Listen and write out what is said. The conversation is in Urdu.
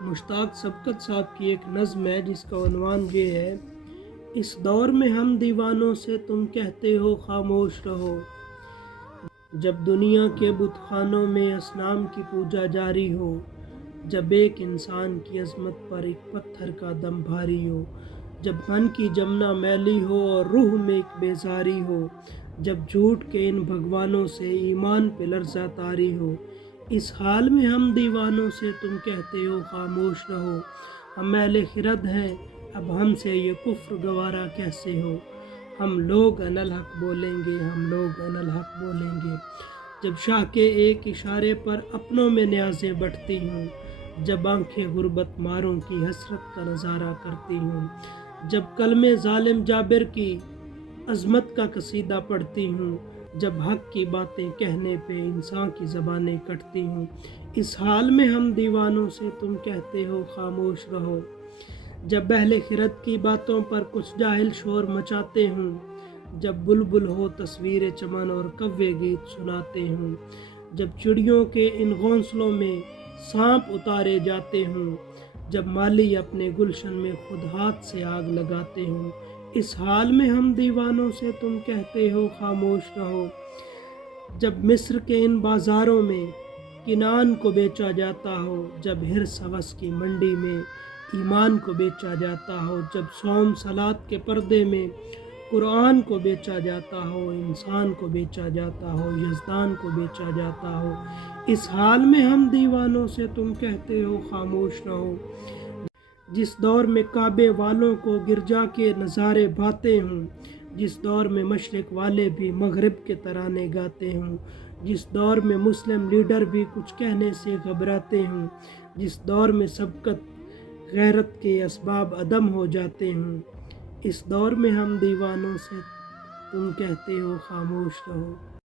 مشتاق سبقت صاحب کی ایک نظم ہے جس کا عنوان یہ ہے: اس دور میں ہم دیوانوں سے تم کہتے ہو خاموش رہو۔ جب دنیا کے بت خانوں میں اصنام کی پوجا جاری ہو، جب ایک انسان کی عظمت پر ایک پتھر کا دم بھاری ہو، جب من کی جمنا میلی ہو اور روح میں ایک بیزاری ہو، جب جھوٹ کے ان بھگوانوں سے ایمان پہ لرزہ طاری ہو، اس حال میں ہم دیوانوں سے تم کہتے ہو خاموش رہو۔ ہم اہل خرد ہیں، اب ہم سے یہ کفر گوارا کیسے ہو۔ ہم لوگ انالحق بولیں گے، ہم لوگ انالحق بولیں گے۔ جب شاہ کے ایک اشارے پر اپنوں میں نیازیں بٹھتی ہوں، جب آنکھیں غربت ماروں کی حسرت کا نظارہ کرتی ہوں، جب کلمے ظالم جابر کی عظمت کا قصیدہ پڑھتی ہوں، جب حق کی باتیں کہنے پہ انسان کی زبانیں کٹتی ہوں، اس حال میں ہم دیوانوں سے تم کہتے ہو خاموش رہو۔ جب اہل خرد کی باتوں پر کچھ جاہل شور مچاتے ہوں، جب بلبل ہو تصویر چمن اور کوے گیت سناتے ہوں، جب چڑیوں کے ان گھونسلوں میں سانپ اتارے جاتے ہوں، جب مالی اپنے گلشن میں خود ہاتھ سے آگ لگاتے ہوں، اس حال میں ہم دیوانوں سے تم کہتے ہو خاموش رہو۔ جب مصر کے ان بازاروں میں کنعان کو بیچا جاتا ہو، جب حرص ہوس کی منڈی میں ایمان کو بیچا جاتا ہو، جب صوم صلات کے پردے میں قرآن کو بیچا جاتا ہو، انسان کو بیچا جاتا ہو، یزدان کو بیچا جاتا ہو، اس حال میں ہم دیوانوں سے تم کہتے ہو خاموش رہو۔ جس دور میں کعبے والوں کو گرجا کے نظارے بھاتے ہوں، جس دور میں مشرق والے بھی مغرب کے ترانے گاتے ہوں، جس دور میں مسلم لیڈر بھی کچھ کہنے سے گھبراتے ہوں، جس دور میں سبقت غیرت کے اسباب عدم ہو جاتے ہوں، اس دور میں ہم دیوانوں سے تم کہتے ہو خاموش رہو۔